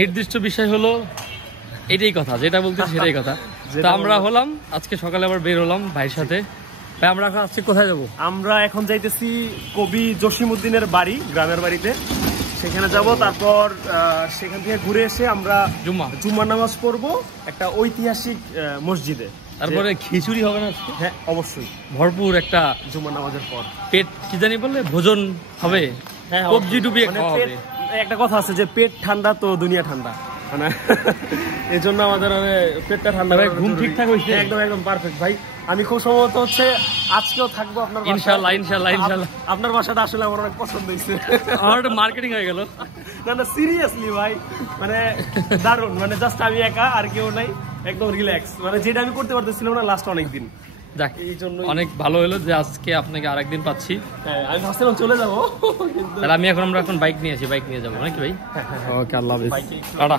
নির্দিষ্ট বিষয় হলো এটাই কথা, যেটা বলতে সেটাই কথা। তো আমরা হলাম আজকে সকালে আবার বের হলাম ভাইয়ের সাথে। ভাই আমরা এখন আজকে কোথায় যাবো? আমরা এখন যাইতেছি কবি জসিমউদ্দিনের বাড়ি, গ্রামের বাড়িতে। সেখানে যাব, তারপর সেখান থেকে ঘুরে এসে আমরা জুম্মার নামাজ পড়বো একটা ঐতিহাসিক মসজিদে। তারপরে খিচুড়ি হবে না? হ্যাঁ অবশ্যই, ভরপুর একটা জুম্মার নামাজের পর পেট কি জানি বললে ভোজন হবে, কবজি ডুবিয়ে খাওয়া হবে। একটা কথা আছে যে পেট ঠান্ডা তো দুনিয়া ঠান্ডা, মানে এই জন্য আমাদের পেটটা ঠান্ডা। ঘুম ঠিকঠাক হয়েছে? একদম একদম পারফেক্ট ভাই। আমি খুব সম্ভবত হচ্ছে আজকেও থাকবো আপনার বাসায়। ইনশাআল্লাহ ইনশাআল্লাহ ইনশাআল্লাহ। আপনার বাসাটা আসলে আমার অনেক পছন্দ হয়েছে। আমার মার্কেটিং হয়ে গেল। না না সিরিয়াসলি ভাই, মানে দারুণ, মানে জাস্ট আমি একা আর কেউ নাই, একদম রিল্যাক্স, মানে যেটা আমি করতে পারতেছিলাম না লাস্ট অনেকদিন। যাক, এই জন্য অনেক ভালো হলো যে আজকে আপনাকে আরেকদিন পাচ্ছি। হ্যাঁ আমি ভাবছিলাম চলে যাবো, তাহলে আমরা এখন বাইক নিয়ে আসি, বাইক নিয়ে যাবো নাকি ভাই? ওকে, আল্লাহ হাফেজ, টাটা।